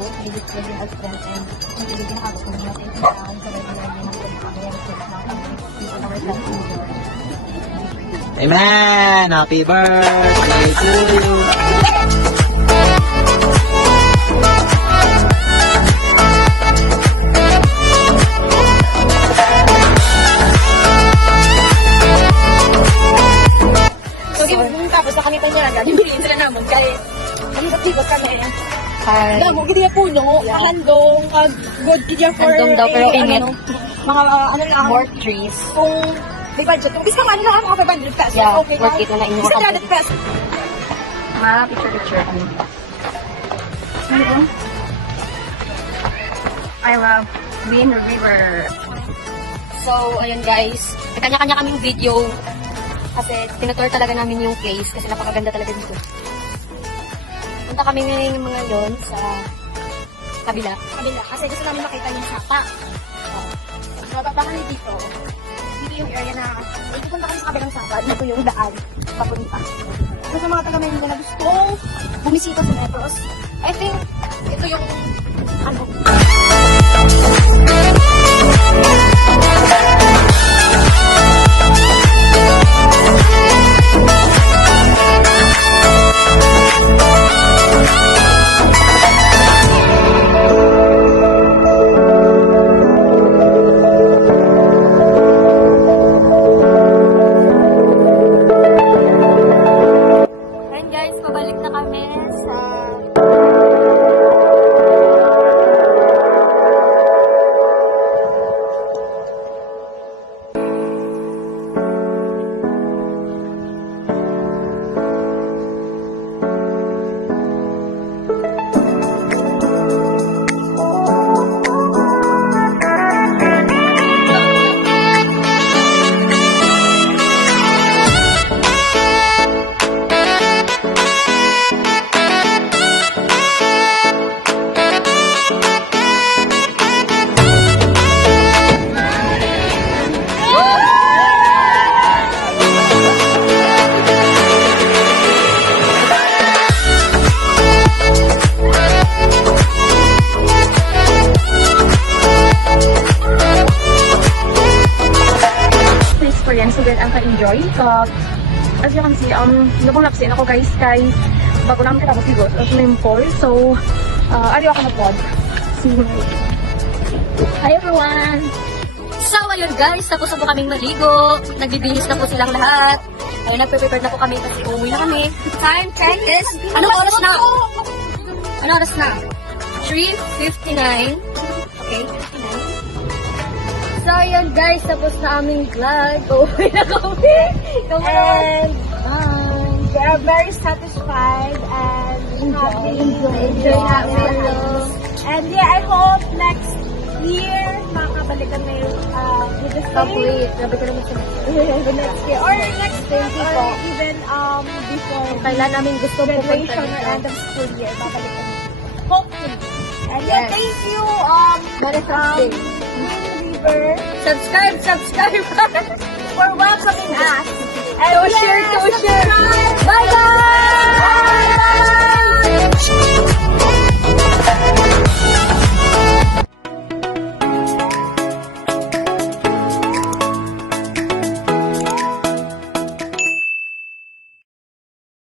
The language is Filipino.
po. Visit ko din as friend and hindi din ako kung natin sa sabay na lagi ng pagkakaya ng dito na rin lang Amen! Happy birthday to you! Tapos nakalitan niya agad, himiliin sila naman kahit alibat-libat kami. Alam mo, gidi puno, handong, good gidi for Handong daw, pero init. Mga ano lang, More trees. kung may budget. Kung bisa ano lang, mga 500 pesos. Yeah, Okay worth it na lang yung Isa mga 300 pesos. Picture. I love Green River. So, ayun guys. Kanya-kanya kaming video. Kasi tinutour talaga namin yung place kasi napakaganda talaga dito. Punta kami ngayon yung mga yon sa kabila. Kasi gusto namin makita yung sapa. Mababa kami dito. Dito yung area na, pupunta kami sa kabilang sapa. Dito yung daan. Papunta. So sa mga taga-Maynila na gustong bumisita sa Negros, I think ito yung ano. Pabalik na kami sa So that ang ka-enjoy. As you can see, nabong lapsin ako guys kay bago namin katapos siguro sa swimming pool. So, ariyo ako na pod. See you. Hi everyone! So, ayun guys, tapos na po kaming maligo. Nagbibihis na po silang lahat. Ayun, nagpe-prepare na po kami kasi umuwi na kami. Time check is, anong oras na? Anong oras na? 3:59. Okay, 59. So, ayun guys, tapos na aming vlog. Uuwi na kami. And they are very satisfied and happy. Enjoy namin. And yeah, I hope next year makakabalik kami with the same. Grabe ko naman siya. The next year. Or next year. Or even before Kailan namin gusto graduation or end of school year. Babalik kami. Hopefully. And yeah, Yes. thank you. River Subscribe! for welcoming us. And To share! subscribe. Bye-bye!